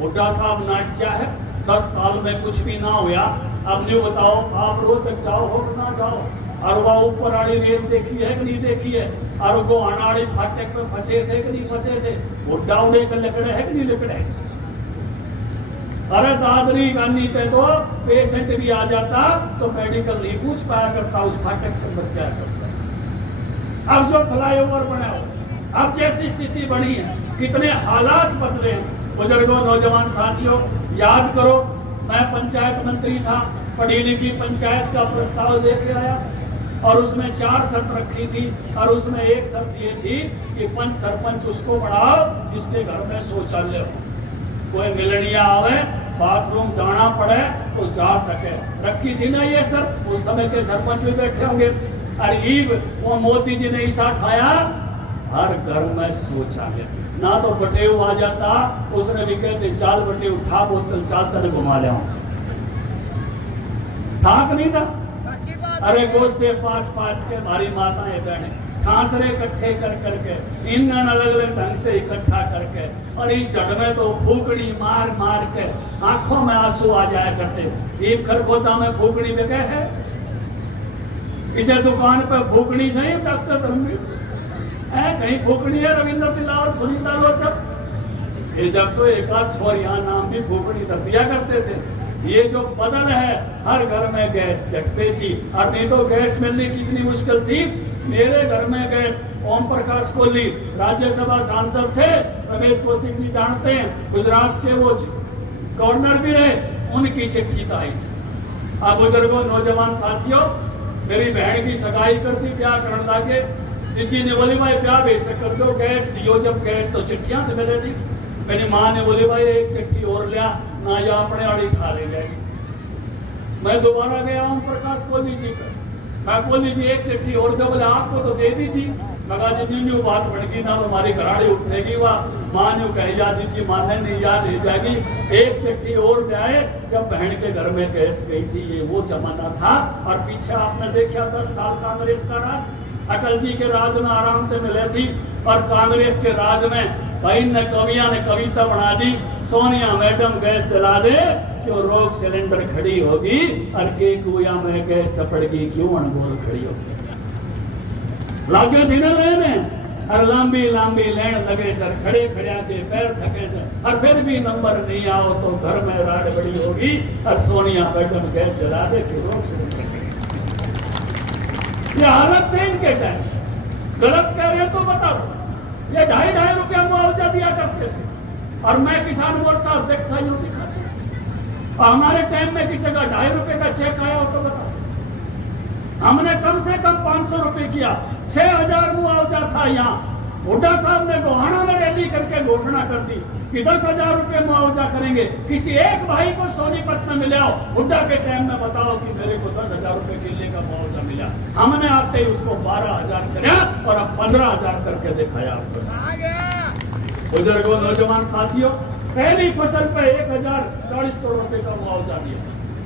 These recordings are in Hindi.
हुड्डा साहब नाटिया है, 10 साल में कुछ भी ना हुआ। अब न्यू बताओ, आप रोज तक जाओ हो ना जाओ, और वह ऊपर वाली रेत देखी है कि नहीं देखी है, और वो अनाड़ी फाटक पे फंसे थे कि नहीं फंसे थे, हुड्डा उड़े के लकड़े है कि नहीं लकड़े। अरे दादरी करनी थे तो पेशेंट भी आ जाता तो मेडिकल नहीं पूछ पाया करता, उस फाटक पर बच जाया करता। अब जो फ्लाईओवर बना हो, अब जैसी स्थिति बनी है, कितने हालात बदले हैं। बुजुर्गों, नौजवान साथियों, याद करो, मैं पंचायत मंत्री था, पढ़ी लिखी पंचायत का प्रस्ताव लेके आया और उसमें 4 शर्त रखी थी, और उसमें एक शर्त ये थी कि पंच सरपंच उसको बढ़ाओ जिसके घर में शौचालय हो, कोई मिलनिया आवे, बाथरूम जाना पड़े तो जा सके। रखी थी ना ये शर्त, उस समय के सरपंच भी बैठे होंगे। अरीब वो मोदी जी ने इसा उठाया, हर घर में शौचालय, ना तो बटेऊ आ जाता, उसने भी कहते चाल बटे उठा बोतल चाल तने घुमा ले थाक नहीं था। अरे गोद से पाँच के हमारी माताएं बहने खांसरे इकट्ठे कर करके, ईंधन अलग अलग ढंग से इकट्ठा करके, और इस जड़ में तो फूकड़ी मार मार के आंखों में आंसू आ जाया करते। एक खरखोता में फूकड़ी में गए है, इसे दुकान पे फूकड़ी चाहिए डॉक्टर है, कहीं फूकड़ी है रविंद्र पिल्ला सुनीता लोचक, ये जब तो एक आध छोरिया नाम भी फूकड़ी तक दिया करते थे। ये जो बदल है, हर घर में गैस जगपेशी, और नहीं तो गैस मिलने की इतनी मुश्किल थी। मेरे घर में गैस, ओम प्रकाश कोहली राज्यसभा सांसद थे, रमेश कौशिक जी जानते हैं, गुजरात के वो गवर्नर भी रहे, उनकी चिट्ठी आई। अब बुजुर्गों, नौजवान साथियों, मेरी बहन की सगाई करती, क्या करना के जी ने बोली भाई क्या भेज सकते हो, गैस दियो, जब गैस तो चिट्ठियां तो मिले थी। मेरी माँ ने बोली भाई एक चिट्ठी और लिया ना, या अपने आड़ी खा ले जाएगी। मैं दोबारा गया ओम प्रकाश कोहली जी पे, मैं कोहली जी एक चिट्ठी और दो, बोले आपको तो दे दी थी। मगा जी न्यू बात बढ़ गई ना, हमारी घराड़ी उठेगी, वह माँ न्यू कह जा जी मानने नहीं याद ले जाएगी, एक चिट्ठी और जाए। जब बहन के घर में गैस गई थी, ये वो जमाना था। और पीछे आपने देखा 10 साल कांग्रेस का राज, अटल जी के राज में आराम से मिले थी, और कांग्रेस के राज में भाई ने कविया ने कविता बना दी, सोनिया मैडम गैस दिला दे क्यों रोग सिलेंडर खड़ी होगी, और के कुया में गैस सपड़गी क्यों अनगोल खड़ी होगी। लागे थी ना लेने, और लंबी लंबी लेन लगे सर, खड़े खड़िया के पैर थके सर, और फिर भी नंबर नहीं आओ तो घर में राड बड़ी होगी, और सोनिया मैडम गैस दिला दे क्यों रोग सिलेंडर। ये हालत थे इनके टाइम। गलत कह रहे तो बताओ, ये 2.5 रुपया मुआवजा दिया करते थे, और मैं किसान मोर्चा अध्यक्ष था यूपी का, और हमारे टाइम में किसी का 2.5 रुपए का चेक आया हो तो बताओ। हमने कम से कम 500 रुपए किया, 6,000 मुआवजा था। यहाँ हुड्डा साहब ने गोहाना में रैली करके घोषणा कर दी कि 10,000 रुपए मुआवजा करेंगे। किसी एक भाई को सोनीपत में मिला हो हुड्डा के टाइम में, बताओ कि मेरे को 10,000 रुपए किले का मुआवजा मिला। हमने आते ही उसको 12,000 किया और अब 15,000 करके दिखाया आपको। बुजुर्गों, नौजवान साथियों, पहली फसल पे 1,040 करोड़ रुपए का मुआवजा दिया,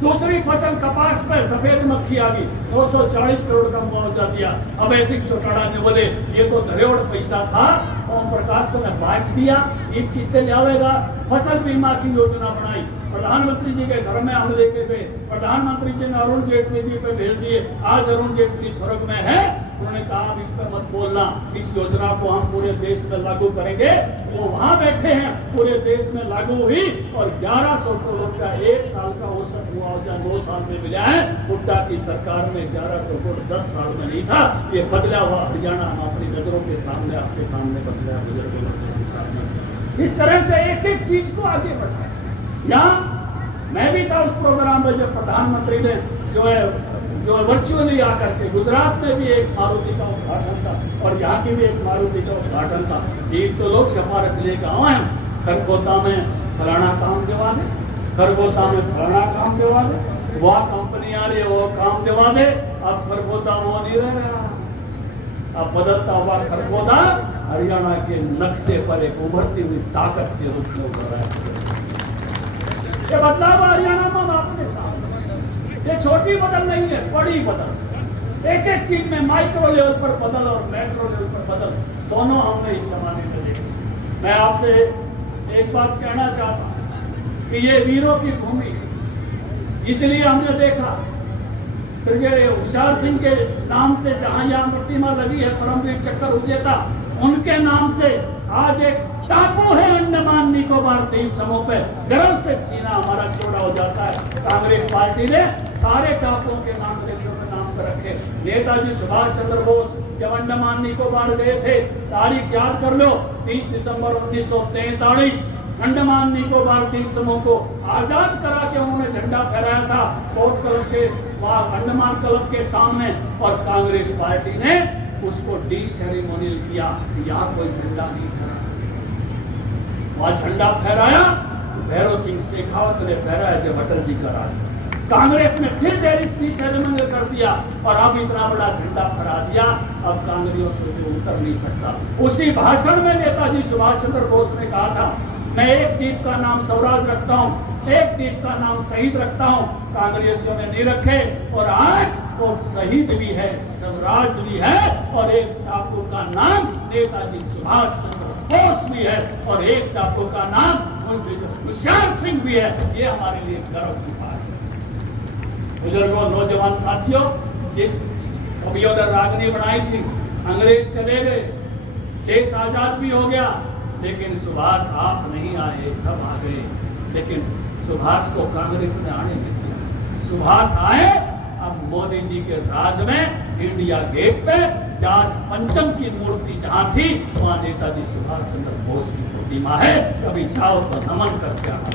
दूसरी फसल कपास पे सफेद मक्खी आ गई, 240 करोड़ का मुआवजा दिया। अब ऐसे चौटाला ने बोले ये तो धड़ेड़ पैसा था, ओम प्रकाश को ने बांट दिया, ईद कितने जाएगा। फसल बीमा की योजना बनाई, प्रधानमंत्री जी के घर में हम लेके गए, प्रधानमंत्री जी ने अरुण जेटली जी पे भेज दिए। आज अरुण जेटली स्वर्ग में है, उन्होंने कहा इस पर मत बोलना, इस योजना को हम पूरे देश में लागू करेंगे। वो वहां बैठे हैं, पूरे देश में लागू हुई, और 1100 करोड़ का 1 साल का औसत मुआवजा 2 साल में मिला है। हुड्डा की सरकार में 1100 करोड़ 10 साल में नहीं था। ये बदला हुआ हरियाणा हम अपनी नजरों के सामने, आपके सामने बदला बुजुर्गों के सामने। इस तरह से एक एक चीज को आगे बढ़ाया। यहाँ मैं भी था उस प्रोग्राम में जब प्रधानमंत्री ने जो वर्चुअली आकर के, गुजरात में भी एक मारुति का उद्घाटन था और यहाँ की भी एक मारुति का उद्घाटन था। एक तो लोग सिफारिश लेकर आए हैं, खरगोता में फलाना काम दिवा दे, खरगोता में फलाना काम दिवा दे, वह कंपनी आ रही है वो काम दिवा दे। अब खरगोता वो नहीं रह रहा, अब बदलता हुआ खरगोता हरियाणा के नक्शे पर एक उभरती हुई ताकत के रूप में उभर रहा है। ये बदलाव हरियाणा में आपके सामने, ये छोटी बदल नहीं है, बड़ी बदल। एक एक चीज में माइक्रो लेवल पर बदल और मैक्रो लेवल पर बदल, दोनों हमने इस जमाने में देखे। मैं आपसे एक बात कहना चाहता हूँ, कि ये वीरों की भूमि है। इसलिए हमने देखा फिर ये होशियार सिंह के नाम से जहां यहाँ प्रतिमा लगी है, परमवीर चक्र विजेता, उनके नाम से आज एक टापू है अंडमान निकोबार द्वीप समूह पे। गर्व से सीना हमारा चौड़ा हो जाता है। कांग्रेस पार्टी ने सारे टापुओं के नाम पर रखे। नेताजी सुभाष चंद्र बोस जब अंडमान निकोबार गए थे, तारीख याद कर लो, 30 दिसंबर 1943, अंडमान निकोबार द्वीप समूह को आजाद करा के उन्होंने झंडा फहराया था पोर्ट क्लब के अंडमान क्लब के सामने, और कांग्रेस पार्टी ने उसको डी सेरेमोनियल किया। यहाँ कोई झंडा नहीं फहरा सकता। वहां झंडा फहराया भैरव सिंह शेखावत ने फहराया जब अटल जी का राज था। कांग्रेस ने फिर डी सेरेमोनियल कर दिया और अब इतना बड़ा झंडा फहरा दिया, अब कांग्रेस से उतर नहीं सकता। उसी भाषण में नेताजी सुभाष चंद्र बोस ने कहा था, मैं एक द्वीप का नाम स्वराज रखता हूँ, एक द्वीप का नाम शहीद रखता हूँ। कांग्रेसियों ने नहीं रखे, और आज वो शहीद भी है, स्वराज भी है, और एक टापू का नाम नेताजी सुभाष चंद्र बोस भी है, और एक टापू का नाम होशियार सिंह भी है। ये हमारे लिए गर्व की बात है। बुजुर्गों, नौजवान साथियों, जिस कवियों ने रागनी बनाई थी, अंग्रेज चले गए, देश आजाद भी हो गया, लेकिन सुभाष आप नहीं आए, सब आ गए। लेकिन सुभाष को कांग्रेस ने आने नहीं दिया। सुभाष आए, अब मोदी जी के राज में इंडिया गेट पे जॉर्ज पंचम की मूर्ति जहां थी, वहां नेताजी सुभाष चंद्र बोस की प्रतिमा है। कभी जाओ तो नमन करके आना।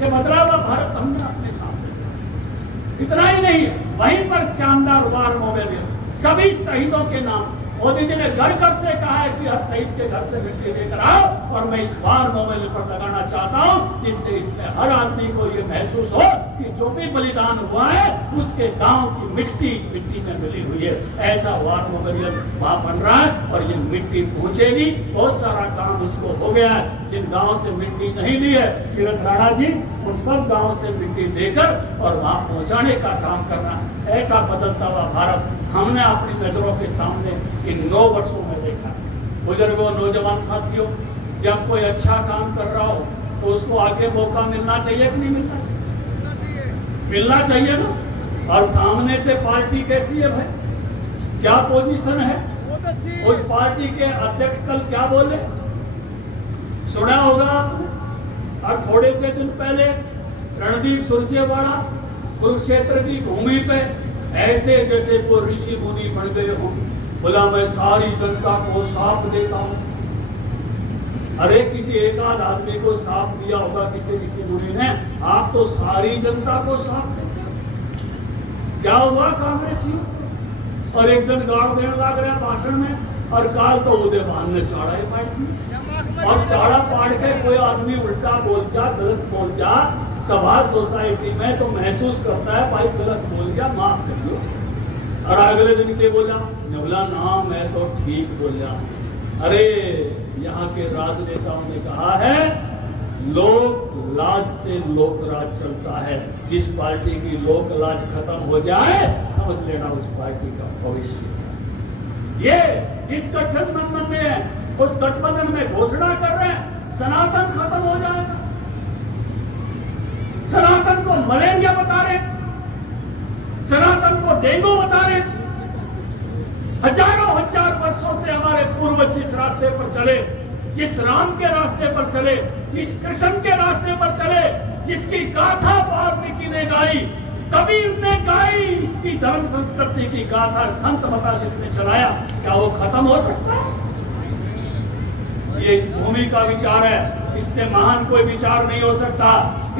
ये बदला हुआ भारत हमने अपने सामने। इतना ही नहीं, वहीं पर शानदार वार मेमोरियल, सभी शहीदों के नाम। मोदी जी ने घर घर से कहा है कि हर शहीद के घर से मिट्टी लेकर आओ, और मैं इस वार मेमोरियल पर लगाना चाहता हूं, जिससे इसमें हर आदमी को ये महसूस हो कि जो भी बलिदान हुआ है उसके गांव की मिट्टी इस मिट्टी में मिली हुई है। ऐसा वार मेमोरियल वहां बन रहा है, और ये मिट्टी पहुंचेगी। बहुत सारा काम उसको हो गया है। जिन गाँव से मिट्टी नहीं ली है, तीरथ राणा जी उन सब गाँव से मिट्टी लेकर और वहां पहुंचाने का काम करना। ऐसा बदलता हुआ भारत हमने अपनी नजरों के सामने इन 9 वर्षों में देखा। बुजुर्गों, नौजवान साथियों, जब कोई अच्छा काम कर रहा हो तो उसको आगे मौका मिलना चाहिए कि नहीं मिलना चाहिए? मिलना चाहिए ना। और सामने से पार्टी कैसी है भाई, क्या पोजीशन है? उस पार्टी के अध्यक्ष कल क्या बोले सुना होगा आपने। और थोड़े से दिन पहले रणदीप सुरजेवाला कुरुक्षेत्र की भूमि पे ऐसे जैसे वो ऋषि मुनि बन गए हो, बोला मैं सारी जनता को साफ देता हूं। अरे किसी एक आध आदमी को साफ दिया होगा किसी ऋषि मुनि ने, आप तो सारी जनता को साफ देते हो। क्या हुआ कांग्रेसी? और एक दिन गाड़ देने लग रहे भाषण में, और काल तो उदयभान ने चाड़ा ही पाट दिया। और चाड़ा पाड़ के कोई आदमी उल्टा बोल जा, गलत बोल जा सभा सोसाइटी में, तो महसूस करता है भाई गलत बोल गया, माफ कर दो। और अगले दिन के बोला ना मैं तो ठीक बोला। अरे यहाँ के राजनेताओं ने कहा है लोक लाज से लोक राज चलता है। जिस पार्टी की लोक लाज खत्म हो जाए, समझ लेना उस पार्टी का भविष्य। ये इस गठबंधन में, उस गठबंधन में घोषणा कर रहे हैं सनातन खत्म हो जाएगा। सनातन को मलेरिया बता रहे, सनातन को डेंगू बता रहे। हजारों हजार वर्षों से हमारे पूर्वज जिस रास्ते पर चले, जिस राम के रास्ते पर चले, जिस कृष्ण के रास्ते पर चले, जिसकी गाथा वाल्मीकि ने गाई, कबीर ने गाई, इसकी धर्म संस्कृति की गाथा संत मता जिसने चलाया, क्या वो खत्म हो सकता है? ये इस भूमि का विचार है, इससे महान कोई विचार नहीं हो सकता।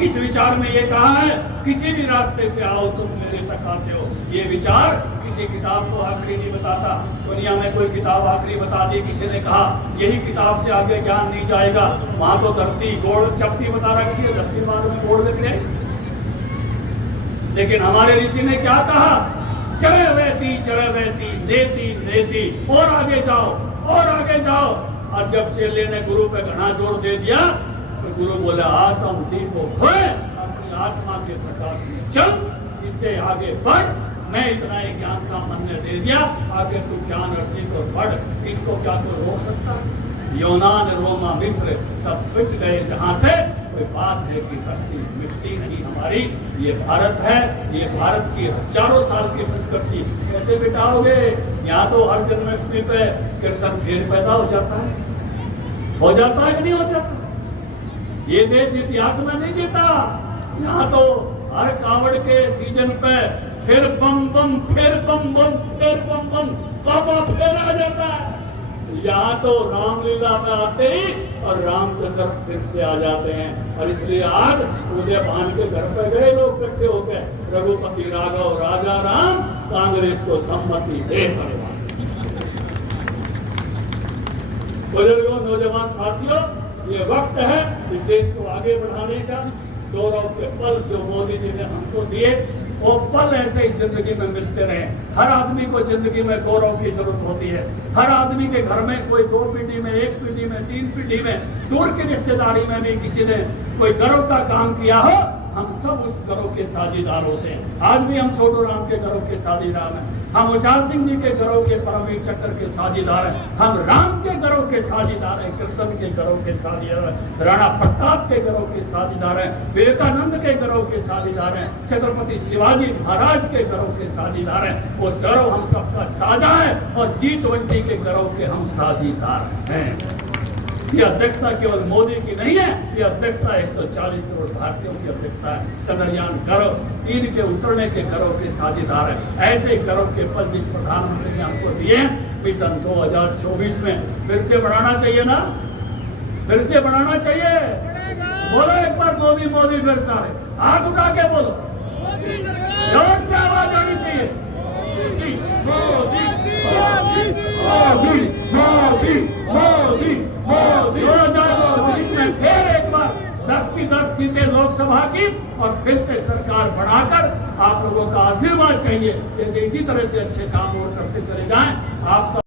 इस विचार में ये कहा है किसी भी रास्ते से आओ तुम मेरे तक आते हो। ये विचार किसी किताब को आखिरी नहीं बताता। दुनिया में कोई किताब आखिरी बता दी, किसी ने कहा यही किताब से आगे ज्ञान नहीं जाएगा, वहां तो धरती गोड़ चपटी बता रखी है, धरती बाद में गोड़ लग रही। लेकिन हमारे ऋषि ने क्या कहा, चले वैती नेति नेति, और आगे जाओ और आगे जाओ। और जब चेले ने गुरु पे घना जोर दे दिया तो गुरु बोला आत्म दीपो होए, अपनी आत्मा के प्रकाश में चल, इससे आगे बढ़। मैं इतना ही ज्ञान का मन ने दे दिया, आगे तू ज्ञान अर्जित और बढ़। इसको क्या कोई रोक सकता? यूनान रोमा मिस्र सब पिट गए जहां से, कोई बात है कि बस्ती मिट्टी नहीं हमारी, ये भारत है, ये भारत की हजारों साल की संस्कृति कैसे मिटाओगे? यहाँ तो हर जन्माष्टमी पे कृष्ण फिर पैदा हो जाता है कि नहीं हो जाता? ये देश इतिहास में नहीं जीता। यहाँ तो हर कावड़ के सीजन पे फिर बम बम, फिर बम बम, फिर बम बम, बाबा फिर आ जाता है। यहाँ तो रामलीला में आते ही और रामचंद्र फिर से आ जाते हैं। और इसलिए आज उदय भान के घर पे गए लोग इकट्ठे हो गए, रघुपति राघव राजा राम, कांग्रेस को सम्मति दे परिवार। बुजुर्गों, नौजवान साथियों, ये वक्त है इस देश को आगे बढ़ाने का। गौरव के पल जो मोदी जी ने हमको दिए, वो पल ऐसे ही जिंदगी में मिलते रहे। हर आदमी को जिंदगी में गौरव की जरूरत होती है। हर आदमी के घर में कोई 2 पीढ़ी में, 1 पीढ़ी में, 3 पीढ़ी में, दूर की रिश्तेदारी में भी किसी ने कोई गौरव का काम किया हो, हम सब उस गौरव के साझीदार होते हैं। आज भी हम छोटू राम के गौरव के साझीदार हैं, हम होशियार सिंह जी के गौरव के परमवीर चक्र के साझीदार हैं, हम राम के गौरव के साझीदार हैं, कृष्ण के गौरव के साझीदार हैं, राणा प्रताप के गौरव के साझीदार हैं, विवेकानंद के गौरव के साझीदार हैं, छत्रपति शिवाजी महाराज के गौरव के साझीदार हैं। वो गौरव हम सबका साझा है और G20 के गौरव के हम साझीदार हैं। ये अध्यक्षता केवल मोदी की नहीं है, ये अध्यक्षता 140 करोड़ भारतीयों की अध्यक्षता है। चंद्रयान गौरव 3 के उतरने के गौरव के साझीदार है। ऐसे गौरव के पल जिस प्रधानमंत्री ने हमको दिए, मिशन 2024 में फिर से बढ़ाना चाहिए ना, फिर से बढ़ाना चाहिए। बोलो एक बार मोदी मोदी, फिर सारे हाथ उठा के बोलो, जोर से आवाज आनी चाहिए, मोदी मोदी मोदी मोदी मोदी मोदी मोदी। फिर एक बार 10 की 10 सीटें लोकसभा की और फिर से सरकार बढ़ाकर आप लोगों का आशीर्वाद चाहिए। जैसे इसी तरह से अच्छे काम और करते चले जाएं। आप सब